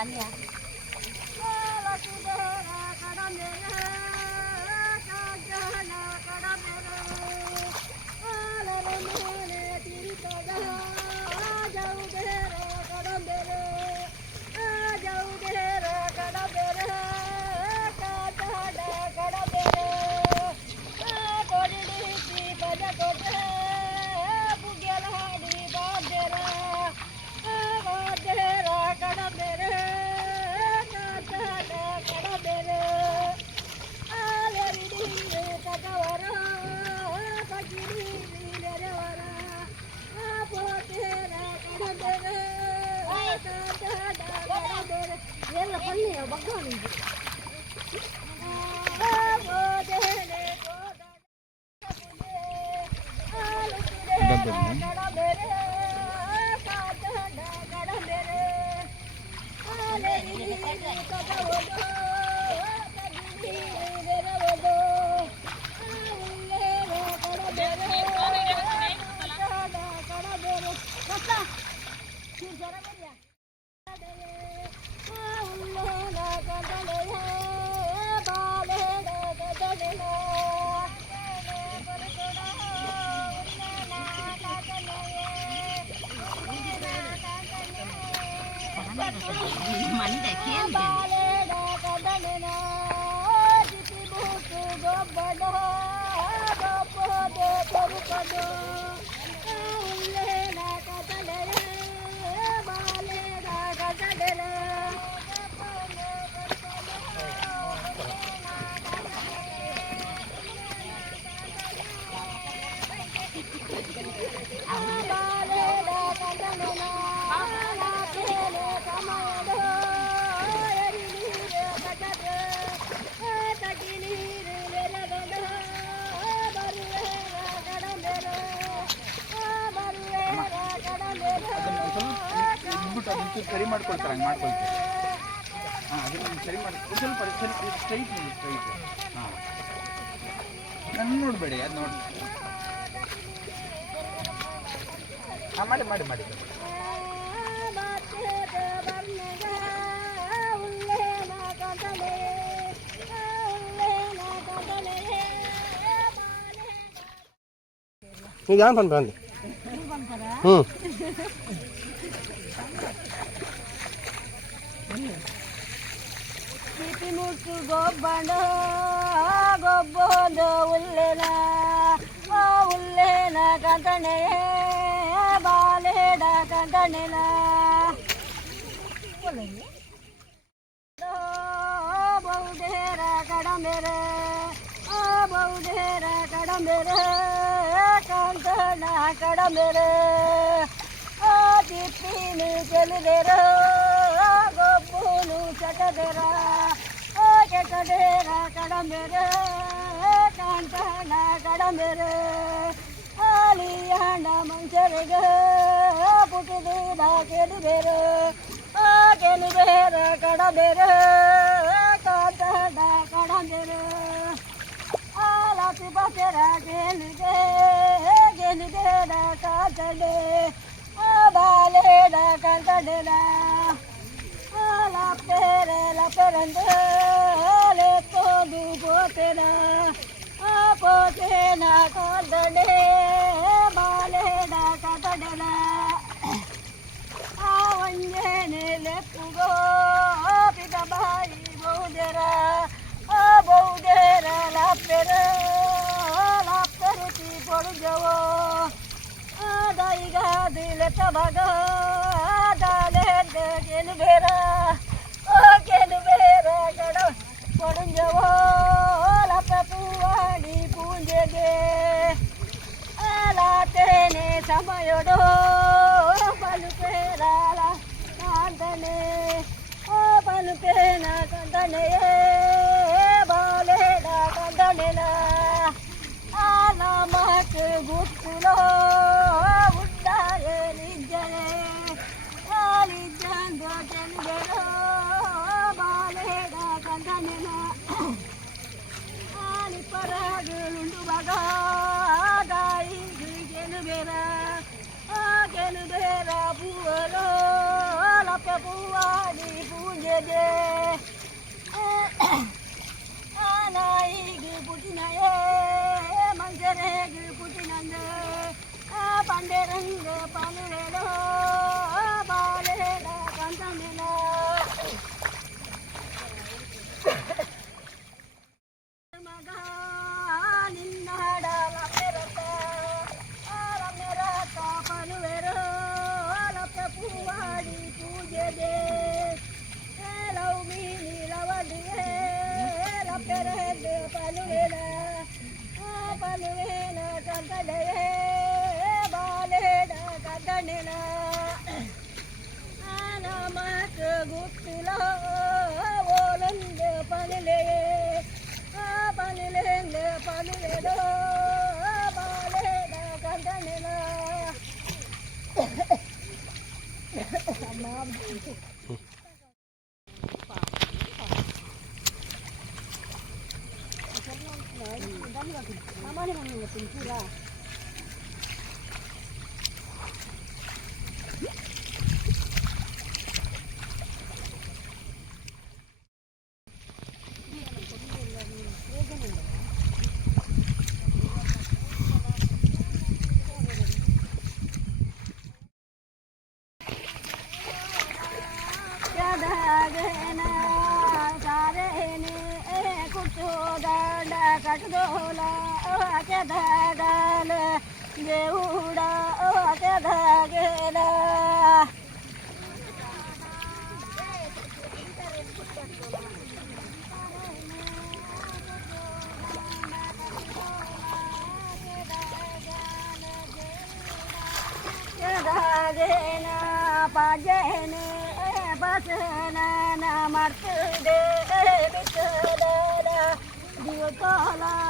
盘点 problem. 你他妈，你得听见。ಸರಿ ಮಾಡ್ಕೊಳ್ತಾರೆ ಹಂಗೆ ಮಾಡ್ಕೊಳ್ತೀವಿ ಹಾಂ ಅದನ್ನ ಸರಿ ಮಾಡಿ ಸ್ವಲ್ಪ ಸ್ವಲ್ಪ ಸ್ಟ್ರೈಟ್ ಮಾಡಿ ಸ್ಟ್ರೈಟ್ ಹಾಂ. ನನ್ನ ನೋಡಬೇಡಿ ಅದು ನೋಡಿ. ಹಾಂ ಮಾಡಿ ಮಾಡಿ ಮಾಡಿ. ನೀವು ಯಾವ ಬಂದು ಬಂದು ಹ್ಞೂ ಗೊಬ್ಬಂಡ ಗೊಬ್ಬೊಂದು ಉಲ್ಲೆನ ಆ ಉಲ್ಲೆನ ಕಂತಣೆ ಬಾಲೆಡ ಕಂತಣೆನ ಬೌದೇರ ಕಡಂಬೆರ ಆ ಬೌದೇರ ಕಡಂಬೆರ ಕಂತಣ ಕಡಂಬೆರ ಆ ತಿಪ್ಪಿನಿ ಚೆಲುದೆರ ಗೊಬ್ಬುನು ಚಟದೆರ ಆ ಕೆಟ್ಟದೆರ ಕಡಂಬೆರ ಕಾಂತಣ ಕಡಂಬೆರ ಆಲಿಯಾಂಡ ಮಂಚರಿಗ ಪುಟಿದ ಕೆಡುಬೆರ ಆ ಕೆಲುಬೆರ ಕಡಬೆರ ಕಾಂತಣ ಕಡಂಬೆರ ಆಲಾತಿ ಬಸರ ಗೆಲಿಗೆ ಗೆಲಿಗೆಡ ಕಾತಡೆ ಆ ಬಾಲೆಡ ಕಂತಡೆಲ ಆಲಾಪೆರೆ ಲಪೆರಂದು ಲೆಪ್ಪೋದು પ્રભુ પોતેના પોતેના કાદડે બાલેના કાદડના આવંજેને લેપુગો પિતા హాయిలో ఉండాలిద్దరే హాలిద్దో చందరో బాలేడా కందన హాలి పరాగులుండు బగా గెలుబేరా గెలుబేరా పువ్వలో లప్ప పువ్వాలి పూజే Martha, Martha, Martha, Martha, Martha, Martha,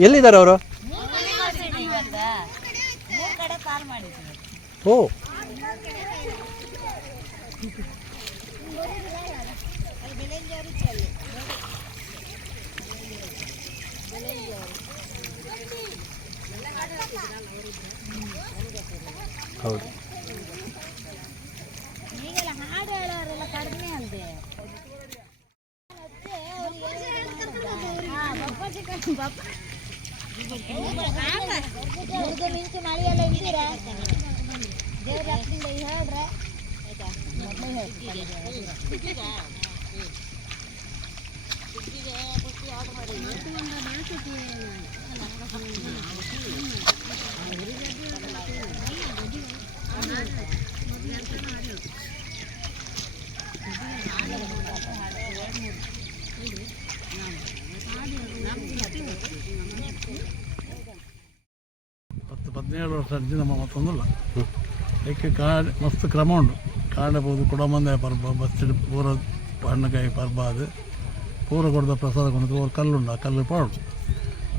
ಎಲ್ಲಿದ್ದಾರೆ ಅವರು? ಓ. ಹೌದು. ಹುಡುಗ ಮಿಂಚು ಮಳೆಯೆಲ್ಲ ಇದ್ದೀರಾ ದೇವ್ರ ಹತ್ರದಿಂದ ಹೇಳ್ರೆ ಮೊದಲೇ ಹತ್ತು ಅಜ್ಜಿ ನಮ್ಮ ಮತ್ತೊಂದಿಲ್ಲ ಕಾಡ್ ಮಸ್ತ್ ಕ್ರಮ ಉಂಟು. ಕಾಡಬಹುದು ಕುಡಮಂದೆ ಪರ್ಬ ಬಸ್ತಿಡ್ ಪೂರ ಹಣ್ಣುಕಾಯಿ ಪರ್ಬ ಅದು. ಪೂರ ಕೊಡದ ಪ್ರಸಾದ ಕೊಡೋದು ಅವ್ರು ಕಲ್ಲುಂಡು ಆ ಕಲ್ಲು ಪಾಡು.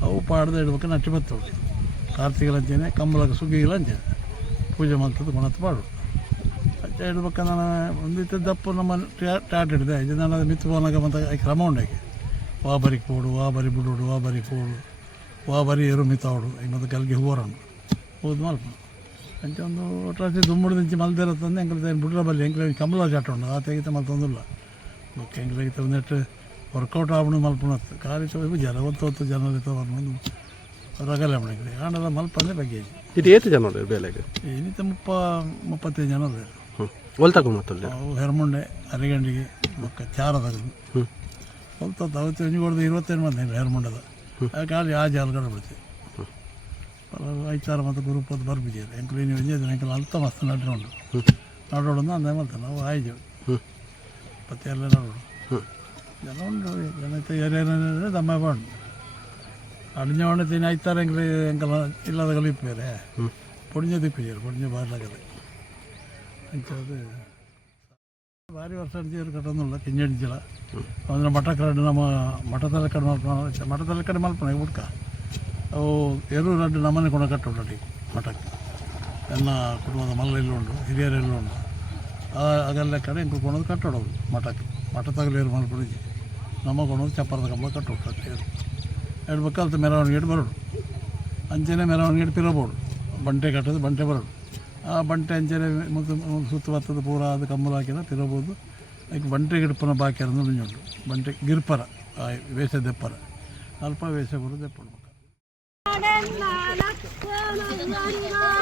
ಅವು ಪಾಡ್ದು ಇಡ್ಬೇಕು ನಟ್ಟಿ ಬತ್ತು ಕಾರ್ತಿಕ ಲಂಚನೆ ಕಂಬಳಕ್ಕೆ ಸುಗ್ಗಿಗಿಲ್ಲ ಲಂಚನೆ. ಪೂಜೆ ಮಾಡ್ತದ್ದು ಗುಣತ್ ಪಾಡು. ಅಜ್ಜ ಇಡ್ಬೇಕು ನಾನು ಒಂದಿತ್ತು ದಪ್ಪು ನಮ್ಮ ಟ್ಯಾಟ್ ಹಿಡಿದೆ. ಇದು ನಾನು ಮಿತ್ತು ಬೋನಾಗ ಮತ್ತು ಈ ಕ್ರಮ ಉಂಡಾಗೆ ವಾ ಬರಿ ಪೋಡು ವಾ ಬರಿ ಬಿಡೋಡು ವಾ ಬರಿ ಪೋಡು. ವಾ ಬರಿ ಎರು ಮಿತ್ತಾವಡು ಈ ಮತ್ತು ಗಲ್ಗೆ ಹೂವರನ್ನು ಹೋದ್ ಮಲ್ಪ. ಅಂಚೆ ಒಂದು ಒಟ್ಟಾಸಿ ದುಮ್ಮುಡು ದಿಂಚಿ ಮಲ್ದಿರತ್ತಂದು ಎಂಕಲ್ ಬಿಡ್ರ ಬಲ್ಲಿ ಎಂಕಲ್ ಕಂಬಳ ಜಾಟ ಉಂಡು ಆ ತೆಗಿತ ಮತ್ತೆ ಬೊಕ್ಕ ಎಂಕಲ್ ಒಂದೆಟ್ಟು ವರ್ಕೌಟ್ ಆಗ್ಬಿಡು ಮಲ್ಪಣ ಕಾಲಿ ಚೋದು ಜನ ಹೊತ್ತು ಹೊತ್ತು ಜನ ಬಂದು ರಗಲೆ ಮಣಿಗೆ ಆಂಡದ ಅಂದರೆ ಬಗ್ಗೆ ಇದು ಏತು ಜನ ಬೇಲೆಗೆ? ಏನಿತ್ತ ಮುಪ್ಪ ಮುಪ್ಪತ್ತೈದು ಜನ ಒಲ್ತಕ್ಕ ಮಾತಲ್ಲ ಅವು ಹೆರ್ಮುಂಡೆ ಅರಿಗಂಡಿಗೆ ಮಕ್ಕ ಚಾರ ತಗದು ಹೊಲ್ತದ್ದು ಅವತ್ತು ಹೆಂಗೆ ಹೊಡೆದು ಇವತ್ತೇನು ಬಂದಿಲ್ಲ ಹೆರ್ಮುಂಡದ. ಖಾಲಿ ಆ ಜಾಲಗಳು ಬಿಡ್ತೀವಿ ಐಚಾರ ಮತ್ತು ಗ್ರೂಪದ್ದು ಬರ್ಬಿದ್ದೀರಿ ಎಂಕಲು ಏನು ಎಂಜಿದ್ರು ಎಂಕಲು ಅಲ್ತ ಮಸ್ತ್ ನಡ್ರೋಡು ನಡ್ರೋಡು ಅಂದೇ ಮತ್ತೆ ನಾವು ಆಯ್ದೇವು ಮತ್ತೆ ಎಲ್ಲ ನಡೋಡು ಜನ ಉಂಡು ಜನತೆ ಏನೇನೇನೆ ದಮ್ಮ ಬಾಂಡು ಅಡಿഞ്ഞോണ്ട് തന്നെ ಐತಾರೆങ്കിൽ ಎಂಕಲ ಇಲ್ಲದ ಕಲಿಪೇರೆ പൊടിഞ്ഞ തിപ്പിച്ചു പൊടിഞ്ഞ ഭാര്യ വർഷം അടിച്ച കെട്ടെന്നുള്ള കിഞ്ഞടിച്ചിള അതിന് മട്ടക്കരട് നമ്മ മട്ടത്തലക്കട് മൽപ്പണ മട്ടത്തലക്കട് മൽപ്പണ കൊടുക്കാം ಅವು ಎರಡು ರಡ್ಡು ನಮ್ಮನೆ ಕೂಡ ಅಡಿ ಮಠಕ್ಕೆ. ಎಲ್ಲ ಕುಟುಂಬದ ಮಲ್ಲೆಲ್ಲ ಉಂಟು ಹಿರಿಯರೆಲ್ಲ ಉಂಟು. ಅದೆಲ್ಲ ಕಡೆ ಇಂಕು ಕೊಡೋದು ಕಟ್ಟೋಡು ಮಠಕ್ಕೆ. ಮಠ ತಗಲೇರು ಮಲ್ಪಡಿಸಿ ನಮ್ಮ ಕೊಡೋದು ಚಪ್ಪರದ ಕಂಬ ಕಟ್ಟೋಡು ಕಟ್ಟೇರು ಎರಡು ಬಕ್ಕಲ್ತ ಮೆರವಣಿಗೆ ಇಟ್ಟು ಬರೋಡು ಅಂಚೆನೆ ಮೆರವಣಿಗೆ ಇಟ್ಟು ಪಿರಬೋದು. ಬಂಟೆ ಕಟ್ಟೋದು, ಬಂಟೆ ಬರೋಡು ಆ ಬಂಟೆ ಅಂಚೆನೆ ಸುತ್ತ ಬತ್ತದ ಪೂರ ಅದು ಕಂಬಲು ಹಾಕಿದ ತಿರಬೋದು ಅದಕ್ಕೆ ಬಂಟೆ ಗಿಡಪನ ಬಾಕಿ ಅಂದ್ರೆ ಉಂಟು ಬಂಟೆ ಗಿರ್ಪರ ವೇಷ ದೆಪ್ಪರ. ಅಲ್ಪ ವೇಷ ಬರೋದು ದೆಪ್ಪಡು Thank you.